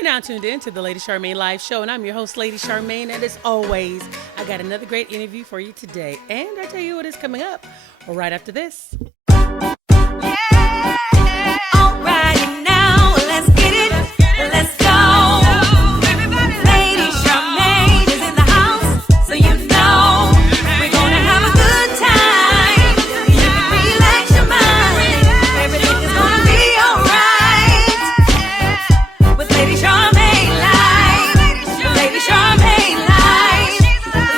You're now tuned in to the Lady Charmaine Live Show, and I'm your host, Lady Charmaine. And as always, I got another great interview for you today. And I tell you what is coming up right after this. Yeah. All right, now let's get it. Let's go. Lady Charmaine is in the house, so you know we're gonna have a good time. You can relax your mind. Everything is gonna be alright. With Lady Charmaine Live. Lady Charmaine Live.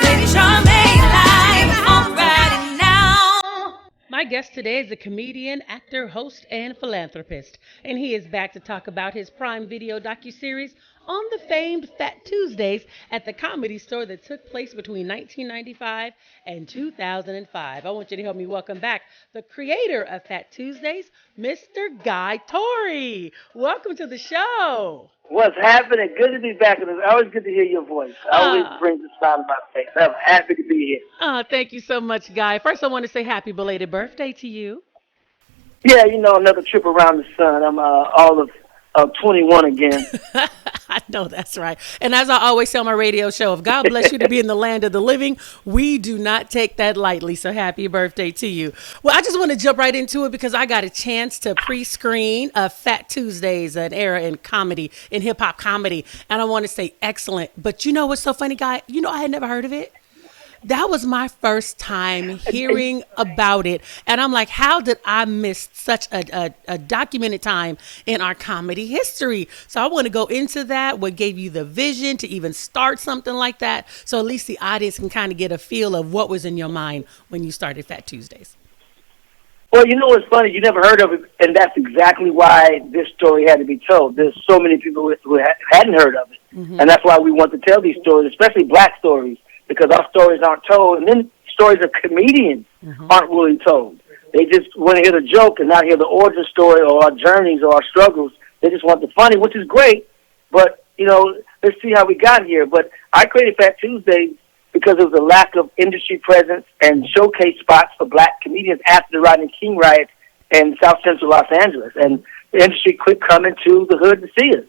Lady Charmaine Live. All right, now. My guest today is a comedian, actor, host, and philanthropist, and he is back to talk about his Prime Video docuseries on the famed Phat Tuesdays at the Comedy Store that took place between 1995 and 2005. I want you to help me welcome back the creator of Phat Tuesdays, Mr. Guy Torry. Welcome to the show. What's happening? Good to be back. It's always good to hear your voice. Always brings a smile to my face. I'm happy to be here. Thank you so much, Guy. First, I want to say happy belated birthday to you. Yeah, another trip around the sun. I'm all of 21 again. I know that's right. And as I always say on my radio show, if God bless you to be in the land of the living, we do not take that lightly. So happy birthday to you. Well, I just want to jump right into it because I got a chance to pre-screen Phat Tuesdays, an era in comedy, in hip-hop comedy. And I want to say excellent. But you know what's so funny, Guy? I had never heard of it. That was my first time hearing about it. And I'm like, how did I miss such a documented time in our comedy history? So I want to go into that. What gave you the vision to even start something like that? So at least the audience can kind of get a feel of what was in your mind when you started Phat Tuesdays. Well, what's funny? You never heard of it, and that's exactly why this story had to be told. There's so many people who hadn't heard of it. Mm-hmm. And that's why we want to tell these stories, especially black stories, because our stories aren't told, and then stories of comedians aren't really told. They just want to hear the joke and not hear the origin story or our journeys or our struggles. They just want the funny, which is great, but, let's see how we got here. But I created Phat Tuesdays because of the lack of industry presence and showcase spots for black comedians after the Rodney King riots in South Central Los Angeles. And the industry quit coming to the hood to see us.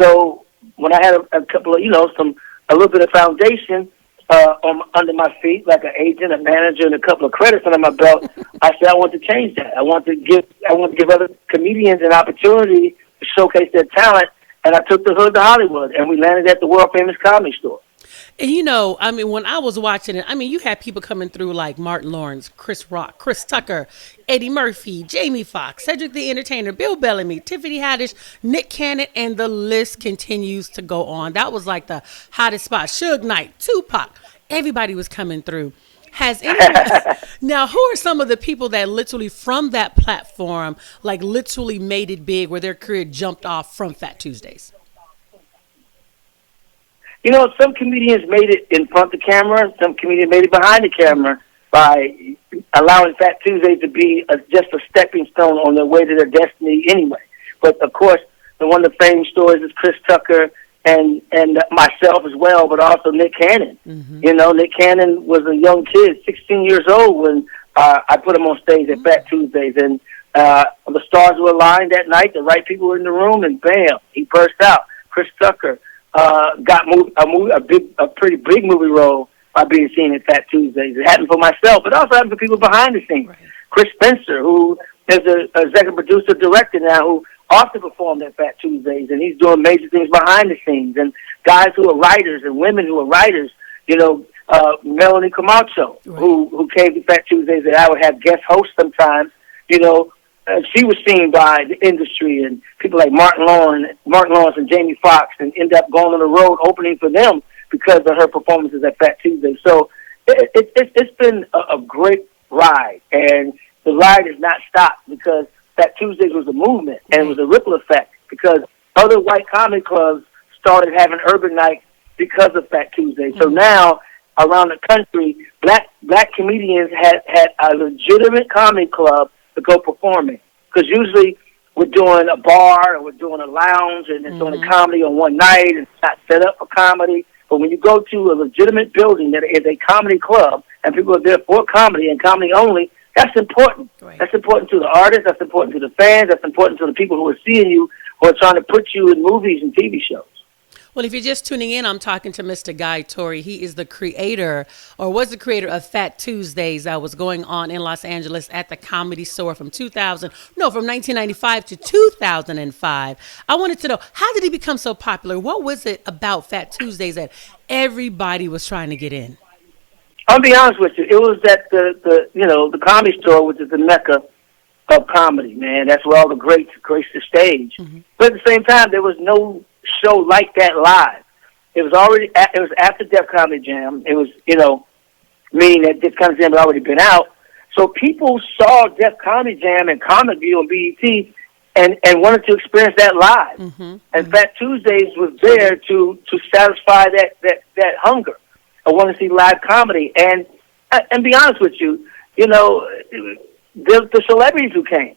So when I had a couple of, a little bit of foundation, under my feet, like an agent, a manager, and a couple of credits under my belt, I said I want to change that. I want to give other comedians an opportunity to showcase their talent, and I took the hood to Hollywood, and we landed at the world famous Comedy Store. And when I was watching it, you had people coming through like Martin Lawrence, Chris Rock, Chris Tucker, Eddie Murphy, Jamie Foxx, Cedric the Entertainer, Bill Bellamy, Tiffany Haddish, Nick Cannon, and the list continues to go on. That was like the hottest spot. Suge Knight, Tupac, everybody was coming through. Now, who are some of the people that literally from that platform, like literally made it big, where their career jumped off from Phat Tuesdays? Some comedians made it in front of the camera. Some comedians made it behind the camera by allowing Phat Tuesdays to be just a stepping stone on their way to their destiny anyway. But, of course, one of the famous stories is Chris Tucker and myself as well, but also Nick Cannon. Mm-hmm. Nick Cannon was a young kid, 16 years old, when I put him on stage at Phat Tuesdays. And the stars were aligned that night. The right people were in the room, and bam, he burst out. Chris Tucker got a pretty big movie role by being seen at Phat Tuesdays. It happened for myself, but also happened for people behind the scenes. Right. Chris Spencer, who is an executive producer, director now, who often performed at Phat Tuesdays, and he's doing major things behind the scenes. And guys who are writers and women who are writers, Melanie Camacho, right, who came to Phat Tuesdays, and I would have guest hosts sometimes, she was seen by the industry and people like Martin Lawrence and Jamie Foxx, and ended up going on the road opening for them because of her performances at Phat Tuesday. So it's been a great ride, and the ride has not stopped because Phat Tuesdays was a movement, and it was a ripple effect because other white comedy clubs started having urban nights because of Phat Tuesday. So now around the country, black comedians had a legitimate comedy club to go performing, because usually we're doing a bar or we're doing a lounge and it's doing a comedy on one night and it's not set up for comedy. But when you go to a legitimate building that is a comedy club and people are there for comedy and comedy only, that's important. Right. That's important to the artists. That's important to the fans. That's important to the people who are seeing you who are trying to put you in movies and TV shows. Well, if you're just tuning in, I'm talking to Mr. Guy Torry. He is the creator, or was the creator of Phat Tuesdays that was going on in Los Angeles at the Comedy Store from 1995 to 2005. I wanted to know, how did he become so popular? What was it about Phat Tuesdays that everybody was trying to get in? I'll be honest with you. It was that the Comedy Store, which is the mecca of comedy, man. That's where all the greats grace the stage. Mm-hmm. But at the same time, there was no show like that live. It was after Def Comedy Jam. It was, meaning that Def Comedy Jam had already been out. So people saw Def Comedy Jam and Comic View and BET and wanted to experience that live. Mm-hmm. And Phat Tuesdays was there to satisfy that hunger. I want to see live comedy. And be honest with you, the celebrities who came.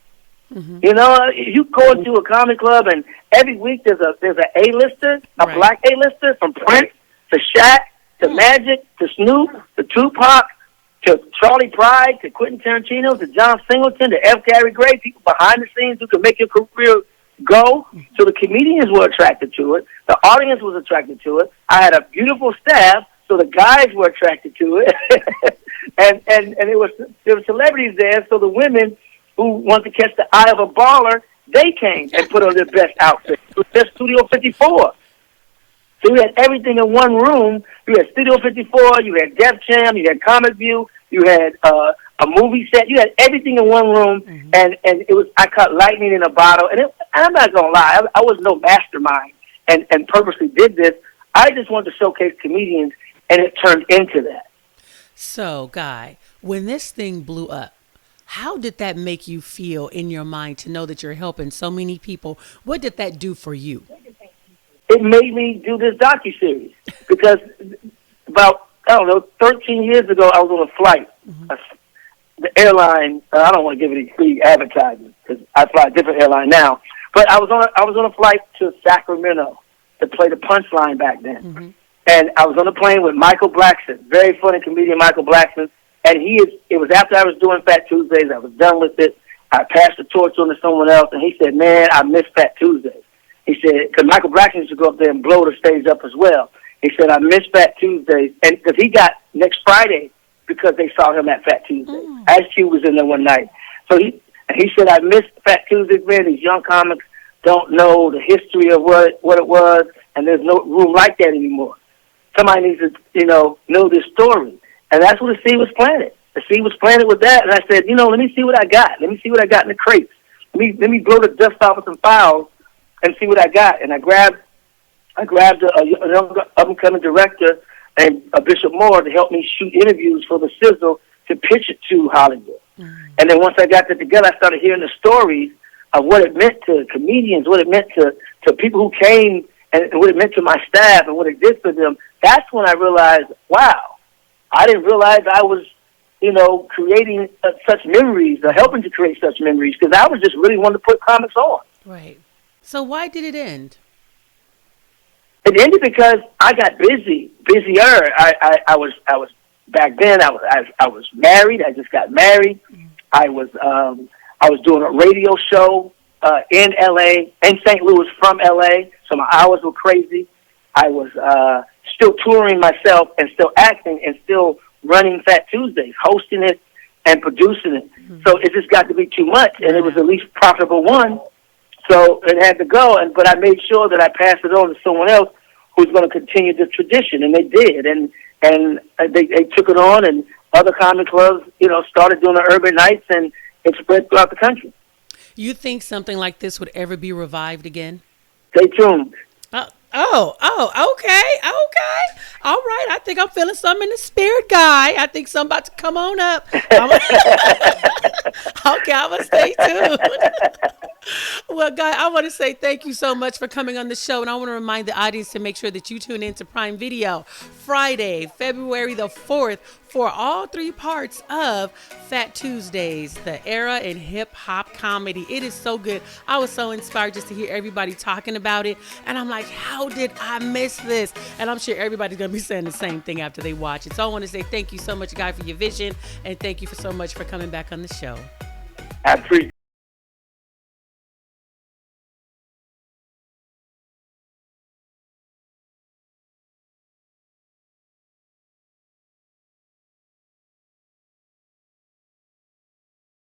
Mm-hmm. You go into a comedy club and every week there's a A-lister, a right. Black A-lister, from Prince to Shaq to Magic to Snoop to Tupac to Charlie Pride to Quentin Tarantino to John Singleton to F. Gary Gray, people behind the scenes who can make your career go. So the comedians were attracted to it. The audience was attracted to it. I had a beautiful staff, so the guys were attracted to it. and there were celebrities there, so the women who wanted to catch the eye of a baller, they came and put on their best outfit. It was their Studio 54. So you had everything in one room. You had Studio 54, you had Def Jam, you had Comic View, you had a movie set. You had everything in one room, mm-hmm. and it was, I caught lightning in a bottle. And I'm not going to lie, I was no mastermind and purposely did this. I just wanted to showcase comedians, and it turned into that. So, Guy, when this thing blew up, how did that make you feel in your mind to know that you're helping so many people? What did that do for you? It made me do this docuseries because about, 13 years ago, I was on a flight. Mm-hmm. The airline, I don't want to give it free advertising because I fly a different airline now, but I was on a flight to Sacramento to play the Punchline back then. Mm-hmm. And I was on a plane with Michael Blackson, very funny comedian Michael Blackson. And it was after I was doing Phat Tuesdays. I was done with it. I passed the torch on to someone else, and he said, man, I miss Phat Tuesdays. He said, because Michael Blackson used to go up there and blow the stage up as well. He said, I miss Phat Tuesdays. And because he got next Friday because they saw him at Phat Tuesdays. Ice Cube was in there one night. So he said, I miss Phat Tuesdays, man. These young comics don't know the history of what it was, and there's no room like that anymore. Somebody needs to, know this story. And that's where the seed was planted. The seed was planted with that. And I said, let me see what I got. Let me see what I got in the crates. Let me blow the dust off of some files and see what I got. And I grabbed a young up-and-coming director named Bishop Moore to help me shoot interviews for the Sizzle to pitch it to Hollywood. Mm. And then once I got that together, I started hearing the stories of what it meant to comedians, what it meant to people who came, and what it meant to my staff and what it did for them. That's when I realized, wow, I didn't realize I was, creating such memories, or helping to create such memories, because I was just really wanting to put comics on. Right. So why did it end? It ended because I got busier. I was back then. I was married. I just got married. I was doing a radio show in L.A. in St. Louis from L.A. So my hours were crazy. I was still touring myself and still acting and still running Phat Tuesdays, hosting it and producing it. Mm-hmm. So it just got to be too much, and it was the least profitable one. So it had to go, but I made sure that I passed it on to someone else who's going to continue the tradition, and they did. And they took it on, and other comedy clubs, started doing the urban nights, and it spread throughout the country. You think something like this would ever be revived again? Stay tuned. Okay. All right. I think I'm feeling something in the spirit, Guy. I think something about to come on up. Okay, I'm going to stay tuned. Well, Guy, I want to say thank you so much for coming on the show. And I want to remind the audience to make sure that you tune in to Prime Video Friday, February the 4th, for all 3 parts of Phat Tuesdays, the era in hip-hop comedy. It is so good. I was so inspired just to hear everybody talking about it. And I'm like, how did I miss this? And I'm sure everybody's going to be saying the same thing after they watch it. So I want to say thank you so much, Guy, for your vision. And thank you so much for coming back on the show. I appreciate it.